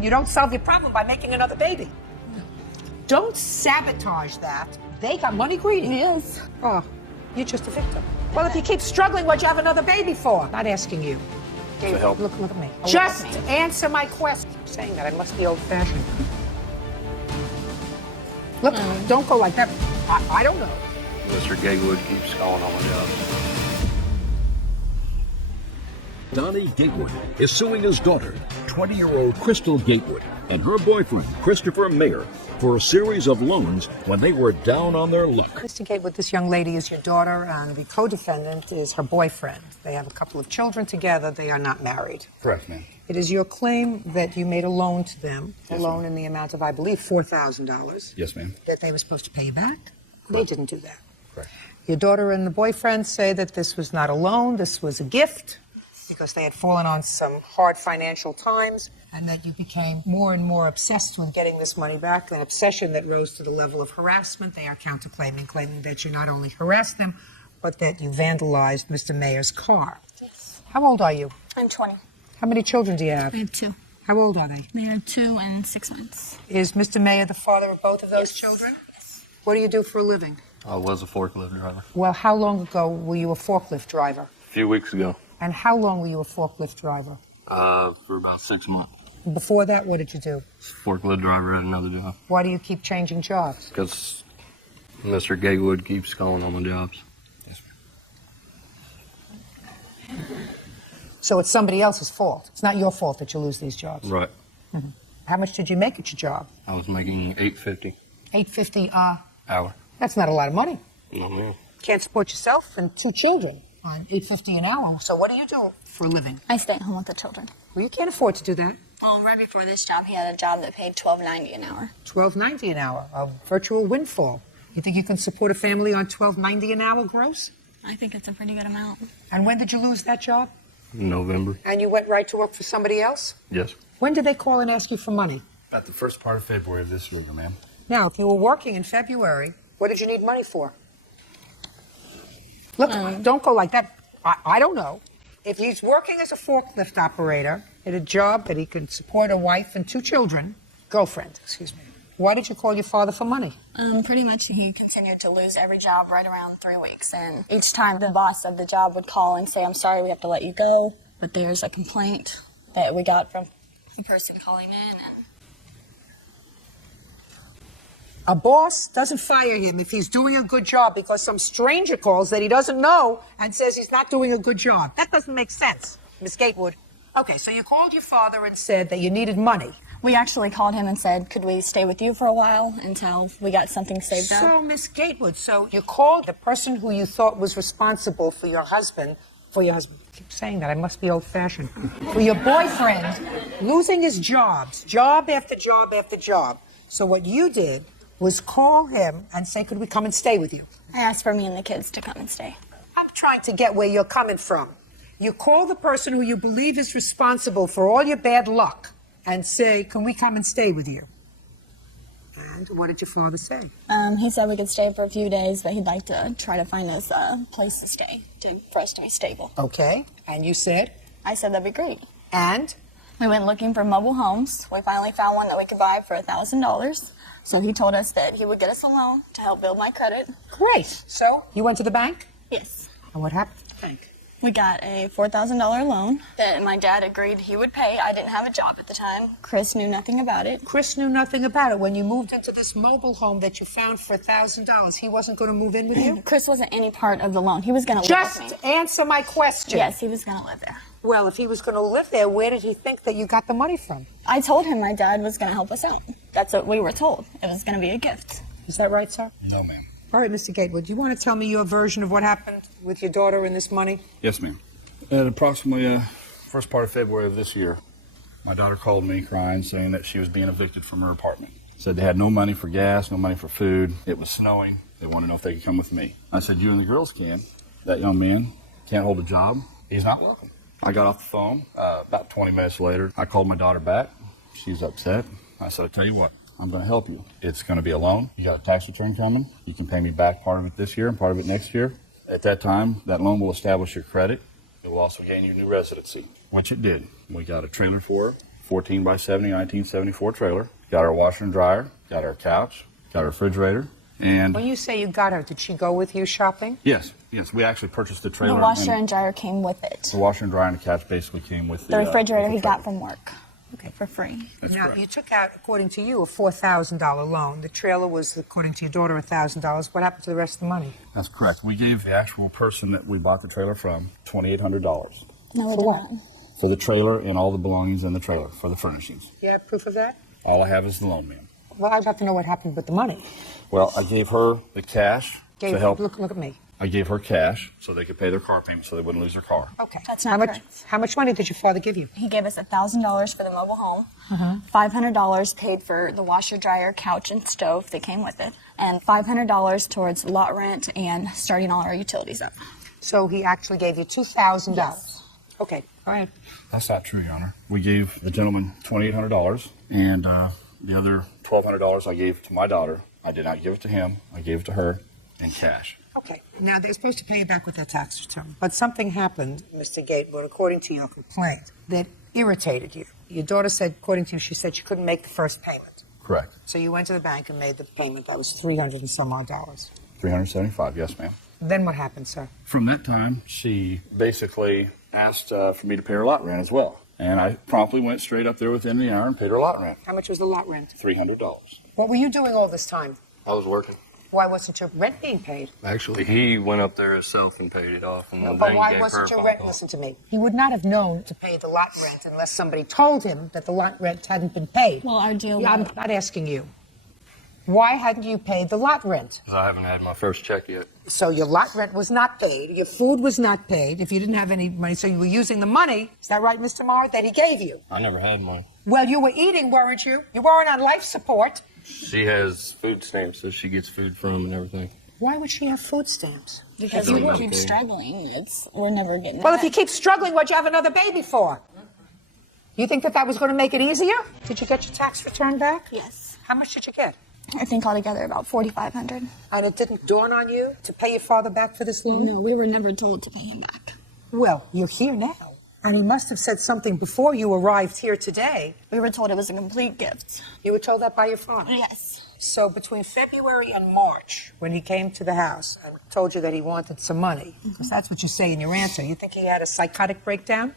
And you don't solve your problem by making another baby. Don't sabotage that. They got money greedy. Yes. Oh, you're just a victim. Well, if you keep struggling, what'd you have another baby for? Not asking you. To help. Look at me. Just answer my question. I'm saying that I must be old-fashioned. Look, don't go like that. I don't know. Mr. Gatewood keeps calling on my jobs. Donnie Gatewood is suing his daughter, 20-year-old Crystal Gatewood, and her boyfriend, Christopher Mayer, for a series of loans when they were down on their luck. Mr. Gatewood, this young lady is your daughter, and the co-defendant is her boyfriend. They have a couple of children together. They are not married. Correct, ma'am. It is your claim that you made a loan to them, a loan in the amount of, I believe, $4,000. Yes, ma'am. That they were supposed to pay you back? They didn't do that. Correct. Your daughter and the boyfriend say that this was not a loan, this was a gift, because they had fallen on some hard financial times, and that you became more and more obsessed with getting this money back, an obsession that rose to the level of harassment. They are counterclaiming, claiming that you not only harassed them, but that you vandalized Mr. Mayer's car. Yes. How old are you? I'm 20. How many children do you have? We have 2. How old are they? They are 2 and 6 months. Is Mr. Mayer the father of both of those children? Yes. What do you do for a living? I was a forklift driver. Well, how long ago were you a forklift driver? A few weeks ago. And how long were you a forklift driver? For about 6 months. Before that, what did you do? Forklift driver at another job. Why do you keep changing jobs? Because Mr. Gatewood keeps calling on my jobs. Yes, ma'am. So it's somebody else's fault. It's not your fault that you lose these jobs. Right. How much did you make at your job? I was making $8.50 $8.50 hour. That's not a lot of money. No, ma'am. Can't support yourself and 2 children on $8.50 an hour. So what do you do for a living? I stay at home with the children. Well, you can't afford to do that. Well, right before this job, he had a job that paid $12.90 an hour. $12.90 an hour, a virtual windfall. You think you can support a family on $12.90 an hour gross? I think it's a pretty good amount. And when did you lose that job? November. And you went right to work for somebody else? Yes. When did they call and ask you for money? At the first part of February of this year, ma'am. Now, if you were working in February, what did you need money for? Look, don't go like that. I don't know. If he's working as a forklift operator at a job that he can support a wife and 2 children, girlfriend, excuse me, why did you call your father for money? Pretty much he continued to lose every job right around 3 weeks. And each time the boss of the job would call and say, I'm sorry, we have to let you go. But there's a complaint that we got from the person calling in. And A boss doesn't fire him if he's doing a good job because some stranger calls that he doesn't know and says he's not doing a good job. That doesn't make sense, Miss Gatewood. Okay, so you called your father and said that you needed money. we actually called him and said, could we stay with you for a while until we got something saved up? So, Miss Gatewood, so you called the person who you thought was responsible for your husband, I keep saying that, I must be old-fashioned, for your boyfriend losing his jobs, job after job after job. So what you did was call him and say, could we come and stay with you? I asked for me and the kids to come and stay. I'm trying to get where you're coming from. You call the person who you believe is responsible for all your bad luck and say, can we come and stay with you? And what did your father say? He said we could stay for a few days, but he'd like to try to find us a place to stay for us to be stable. Okay. And you said? I said that'd be great. And? We went looking for mobile homes. We finally found one that we could buy for $1,000. So he told us that he would get us a loan to help build my credit. Great. So you went to the bank? Yes. And what happened to the bank? We got a $4,000 loan that my dad agreed he would pay. I didn't have a job at the time. Chris knew nothing about it. Chris knew nothing about it. When you moved into this mobile home that you found for $1,000, he wasn't going to move in with you? Chris wasn't any part of the loan. He was going to live with me. Just answer my question. Yes, he was going to live there. Well, if he was going to live there, where did he think that you got the money from? I told him my dad was going to help us out. That's what we were told. It was going to be a gift. Is that right, sir? No, ma'am. All right, Mr. Gatewood, do you want to tell me your version of what happened with your daughter and this money? Yes, ma'am. At approximately first part of February of this year, my daughter called me crying, saying that she was being evicted from her apartment. Said they had no money for gas, no money for food. It was snowing. They wanted to know if they could come with me. I said, you and the girls can. That young man can't hold a job. He's not welcome. I got off the phone. About 20 minutes later, I called my daughter back. She's upset. I said, I tell you what, I'm going to help you. It's going to be a loan. You got a tax return coming. You can pay me back part of it this year and part of it next year. At that time, that loan will establish your credit. It will also gain you new residency, which it did. We got a trailer for her, 14 by 70, 1974 trailer. Got our washer and dryer, got our couch, got our refrigerator, and... When you say you got her, did she go with you shopping? Yes, we actually purchased the trailer. The washer and dryer came with it. The washer and dryer and the couch basically came with The refrigerator with he the got trailer. from work. Okay, for free. That's Now, correct. you took out, according to you, a $4,000 loan. The trailer was, according to your daughter, $1,000. What happened to the rest of the money? That's correct. We gave the actual person that we bought the trailer from $2,800 No, we For did what? not. for the trailer and all the belongings in the trailer, for the furnishings. You have proof of that? All I have is the loan, ma'am. Well, I'd like to know what happened with the money. Well, I gave her the cash to help. Look at me. I gave her cash so they could pay their car payment so they wouldn't lose their car. Okay. That's not correct. How much money did your father give you? He gave us $1,000 for the mobile home, $500 paid for the washer, dryer, couch, and stove that came with it, and $500 towards lot rent and starting all our utilities up. So he actually gave you $2,000. Yes. Okay. All right. That's not true, Your Honor. We gave the gentleman $2,800, and the other $1,200 I gave to my daughter. I did not give it to him. I gave it to her in cash. Okay. Now, they're supposed to pay you back with their tax return. But something happened, Mr. Gatewood, according to your complaint, that irritated you. Your daughter said, according to you, she said she couldn't make the first payment. Correct. So you went to the bank and made the payment. That was $300 and some odd. $375, yes, ma'am. Then what happened, sir? From that time, she basically asked for me to pay her lot rent as well. And I promptly went straight up there within the hour and paid her lot rent, How much was the lot rent? $300. What were you doing all this time? I was working. Why wasn't your rent being paid? Actually, he went up there himself and paid it off. And But then why gave her wasn't a your phone rent? call. Listen to me. He would not have known to pay the lot rent unless somebody told him that the lot rent hadn't been paid. Well, our deal Yeah, I'm was... not asking you. Why hadn't you paid the lot rent? 'Cause I haven't had my first check yet. So your lot rent was not paid. Your food was not paid. If you didn't have any money, so you were using the money. Is that right, Mr. Marr, that he gave you? I never had money. Well, you were eating, weren't you? You weren't on life support. She has food stamps that she gets food from and everything. Why would she have food stamps? Because I we don't keep know. struggling. We're never getting Well, ahead. if you keep struggling, what'd you have another baby for? You think that was going to make it easier? Did you get your tax return back? Yes. How much did you get? I think altogether about $4,500. And it didn't dawn on you to pay your father back for this loan? No, we were never told to pay him back. Well, you're here now. And he must have said something before you arrived here today. We were told it was a complete gift. You were told that by your father? Yes. So between February and March, when he came to the house and told you that he wanted some money, because that's what you say in your answer, you think he had a psychotic breakdown?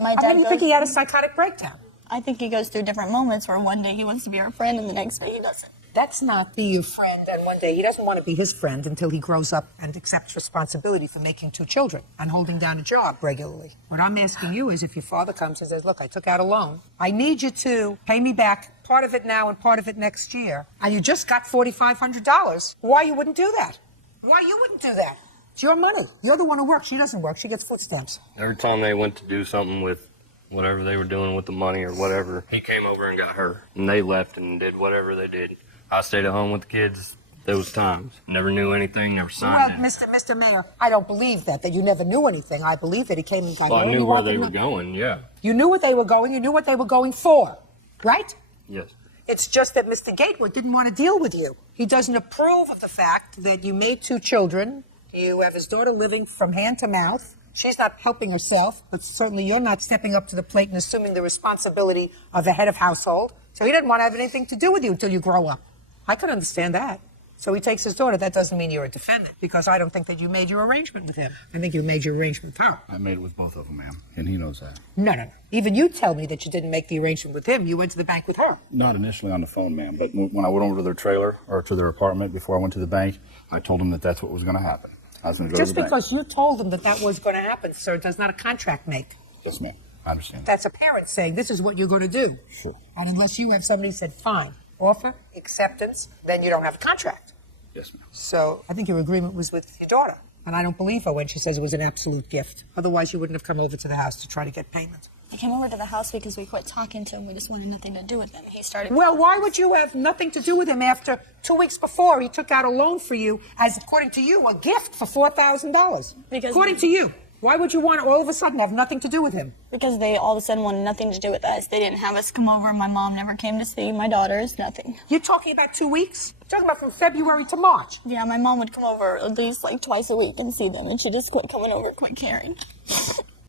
My How dad do you think he had a psychotic breakdown? I think he goes through different moments where one day he wants to be our friend and the next day he doesn't. That's not be your friend, and one day he doesn't want to be his friend until he grows up and accepts responsibility for making 2 children and holding down a job regularly. What I'm asking you is if your father comes and says, look, I took out a loan. I need you to pay me back part of it now and part of it next year. And you just got $4,500. Why you wouldn't do that? Why you wouldn't do that? It's your money. You're the one who works. She doesn't work. She gets food stamps. Every time they went to do something with whatever they were doing with the money or whatever, he came over and got her. And they left and did whatever they did. I stayed at home with the kids those times. Never knew anything, never signed Well, it. Mr. Mayor, I don't believe that you never knew anything. I believe that he came and got Well, her. I and knew you where wanted they to were know. going, yeah. You knew what they were going. You knew what they were going for, right? Yes. It's just that Mr. Gatewood didn't want to deal with you. He doesn't approve of the fact that you made 2 children. You have his daughter living from hand to mouth. She's not helping herself, but certainly you're not stepping up to the plate and assuming the responsibility of the head of household. So he didn't want to have anything to do with you until you grow up. I could understand that. So he takes his daughter. That doesn't mean you're a defendant, because I don't think that you made your arrangement with him. I think you made your arrangement with her. I made it with both of them, ma'am, and he knows that. No. Even you tell me that you didn't make the arrangement with him. You went to the bank with her. Not initially on the phone, ma'am, but when I went over to their trailer or to their apartment before I went to the bank, I told them that that's what was going to happen. I was going to go Just to the bank. because you told them that was going to happen, sir, does not a contract make. Yes, ma'am. I understand. That's a parent saying, this is what you're going to do. Sure. And unless you have somebody said, fine, offer, acceptance, then you don't have a contract. Yes, ma'am. So I think your agreement was with your daughter. And I don't believe her when she says it was an absolute gift. Otherwise, you wouldn't have come over to the house to try to get payment. I came over to the house because we quit talking to him. We just wanted nothing to do with him. He started... Well, why would you have nothing to do with him after 2 weeks before he took out a loan for you as, according to you, a gift for $4,000? Because- According to you. Why would you want to all of a sudden have nothing to do with him? Because they all of a sudden wanted nothing to do with us. They didn't have us come over. My mom never came to see my daughters, nothing. You're talking about 2 weeks? You're talking about from February to March. Yeah, my mom would come over at least like twice a week and see them, and she just quit coming over, quit caring.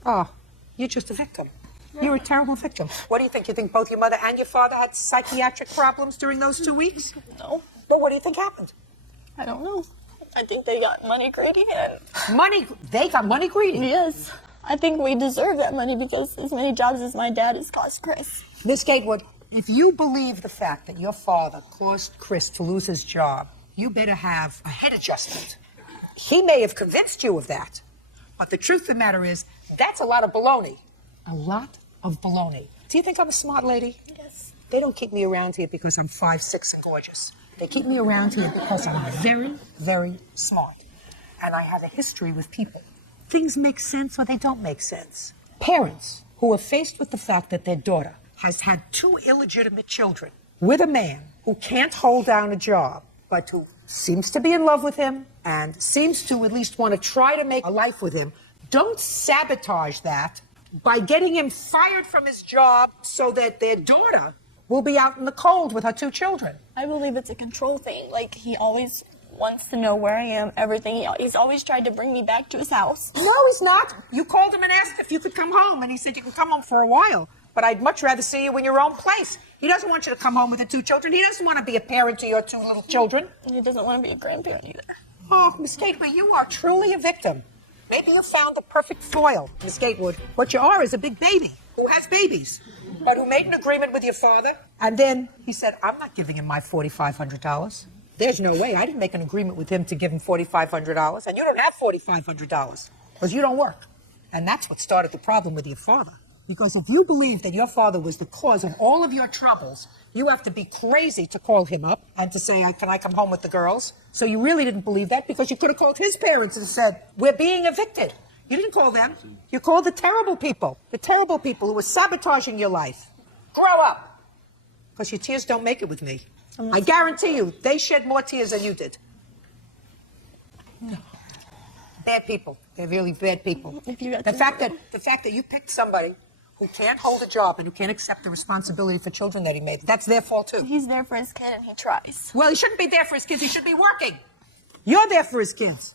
Oh, you're just a victim. You're a terrible victim. What do you think? You think both your mother and your father had psychiatric problems during those 2 weeks? No, But what do you think happened? I don't know. I think they got money greedy and They got money greedy. yes, I think we deserve that money because as many jobs as my dad has cost Chris. Miss Gatewood, if you believe the fact that your father caused Chris to lose his job, you better have a head adjustment. He may have convinced you of that, but the truth of the matter is, that's a lot of baloney. A lot of baloney. Do you think I'm a smart lady? Yes. They don't keep me around here because I'm 5'6" and gorgeous. They keep me around here because I'm very, very smart. And I have a history with people. Things make sense or they don't make sense. Parents who are faced with the fact that their daughter has had 2 illegitimate children with a man who can't hold down a job, but who seems to be in love with him and seems to at least want to try to make a life with him, don't sabotage that by getting him fired from his job so that their daughter will be out in the cold with her 2 children. I believe it's a control thing. Like, he always wants to know where I am, everything. He's always tried to bring me back to his house. No, he's not. You called him and asked if you could come home, and he said you can come home for a while, but I'd much rather see you in your own place. He doesn't want you to come home with the 2 children. He doesn't want to be a parent to your 2 little children. And he doesn't want to be a grandparent either. Oh, Miss Gatewood, you are truly a victim. Maybe you found the perfect foil, Miss Gatewood. What you are is a big baby who has babies, but who made an agreement with your father, and then he said, I'm not giving him my $4,500. There's no way. I didn't make an agreement with him to give him $4,500, and you don't have $4,500 because you don't work. And that's what started the problem with your father. Because if you believe that your father was the cause of all of your troubles, you have to be crazy to call him up and to say, can I come home with the girls? So you really didn't believe that because you could have called his parents and said, we're being evicted. You didn't call them. You called the terrible people who were sabotaging your life. Grow up. Because your tears don't make it with me. I guarantee you, they shed more tears than you did. No. Bad people. They're really bad people. The fact that you picked somebody who can't hold a job and who can't accept the responsibility for children that he made, that's their fault too. He's there for his kid and he tries. Well, he shouldn't be there for his kids. He should be working. You're there for his kids.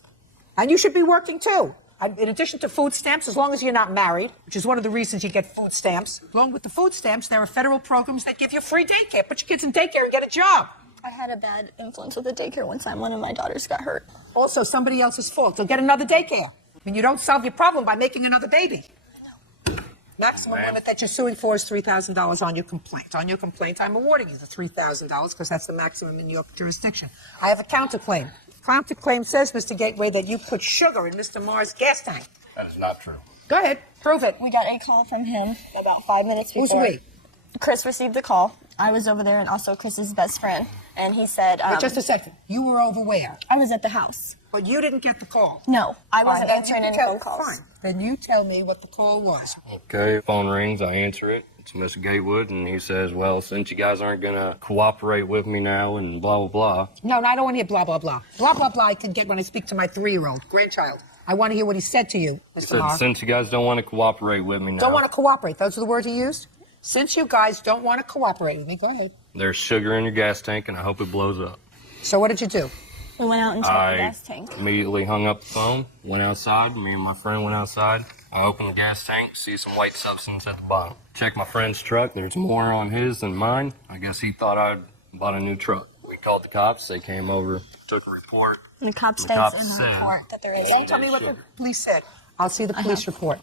And you should be working too. In addition to food stamps, as long as you're not married, which is one of the reasons you get food stamps, along with the food stamps, there are federal programs that give you free daycare. Put your kids in daycare and get a job. I had a bad influence with the daycare one time. One of my daughters got hurt. Also, somebody else's fault. So get another daycare. I mean, you don't solve your problem by making another baby. Maximum limit that you're suing for is $3,000 on your complaint. On your complaint, I'm awarding you the $3,000 because that's the maximum in your jurisdiction. I have a counterclaim. Counterclaim says, Mr. Gateway, that you put sugar in Mr. Marr's gas tank. That is not true. Go ahead. Prove it. We got a call from him about 5 minutes before. Who's we? Chris received the call. I was over there and also Chris's best friend. And he said... Wait, just a second. You were over where? I was at the house. But you didn't get the call. No, I wasn't Fine, answering then any you phone calls. Fine. Then you tell me what the call was. Okay, phone rings, I answer it. It's Mr. Gatewood, and he says, well, since you guys aren't going to cooperate with me now and blah, blah, blah. No, I don't want to hear blah, blah, blah. Blah, blah, blah I can get when I speak to my 3-year-old grandchild. I want to hear what he said to you, He Mr. said, Marr. since you guys don't want to cooperate with me now. Don't want to cooperate. Those are the words he used? Since you guys don't want to cooperate with me, go ahead. There's sugar in your gas tank, and I hope it blows up. So what did you do? We went out and checked the gas tank. Immediately hung up the phone, went outside. Me and my friend went outside. I opened the gas tank, see some white substance at the bottom. Checked my friend's truck. There's more on his than mine. I guess he thought I'd bought a new truck. We called the cops. They came over, took a report. And the cop The states cops in the said- report that there is... Don't tell me what the police said. I'll see the police report.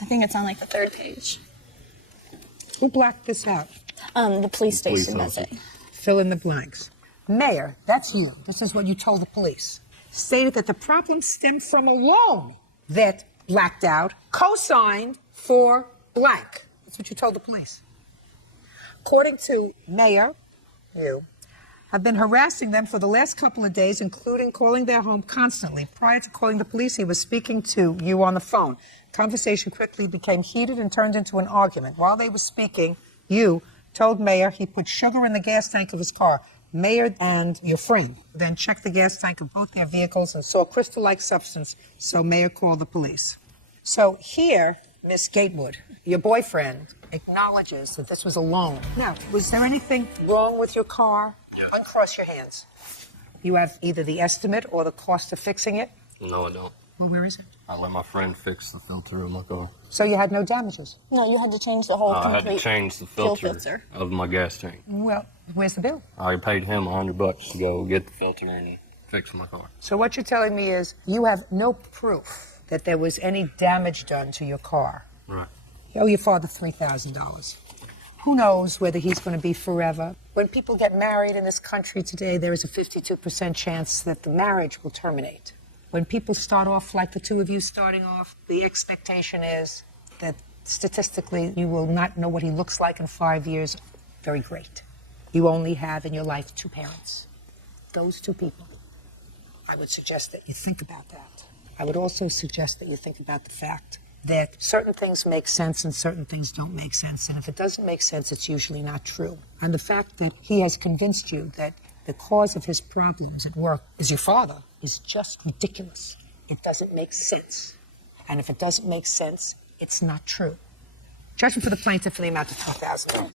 I think it's on like the 3rd page. Who blacked this out? The police police station, that's officer. it. Fill in the blanks. Mayor, that's you. This is what you told the police. Stated that the problem stemmed from a loan that blacked out, co-signed for blank. That's what you told the police. According to Mayor, you have been harassing them for the last couple of days, including calling their home constantly. Prior to calling the police, he was speaking to you on the phone. Conversation quickly became heated and turned into an argument. While they were speaking, you told Mayor he put sugar in the gas tank of his car. Mayor and your friend then checked the gas tank of both their vehicles and saw crystal-like substance, so Mayor called the police. So here, Miss Gatewood, your boyfriend, acknowledges that this was a loan. Now, was there anything wrong with your car? Yes. Uncross your hands. You have either the estimate or the cost of fixing it? No, I don't. Well, where is it? I let my friend fix the filter of my car. So you had no damages? No, you had to change the whole I complete had to change the fuel filter of my gas tank. Well, where's the bill? I paid him $100 to go get the filter and fix my car. So what you're telling me is you have no proof that there was any damage done to your car. Right. You owe your father $3,000. Who knows whether he's going to be forever? When people get married in this country today, there is a 52% chance that the marriage will terminate. When people start off like the two of you starting off, the expectation is that statistically you will not know what he looks like in 5 years. Very great. You only have in your life two parents. Those two people. I would suggest that you think about that. I would also suggest that you think about the fact that certain things make sense and certain things don't make sense. And if it doesn't make sense, it's usually not true. And the fact that he has convinced you that the cause of his problems at work is your father is just ridiculous. It doesn't make sense. And if it doesn't make sense, it's not true. Judgment for the plaintiff for the amount of $3,000.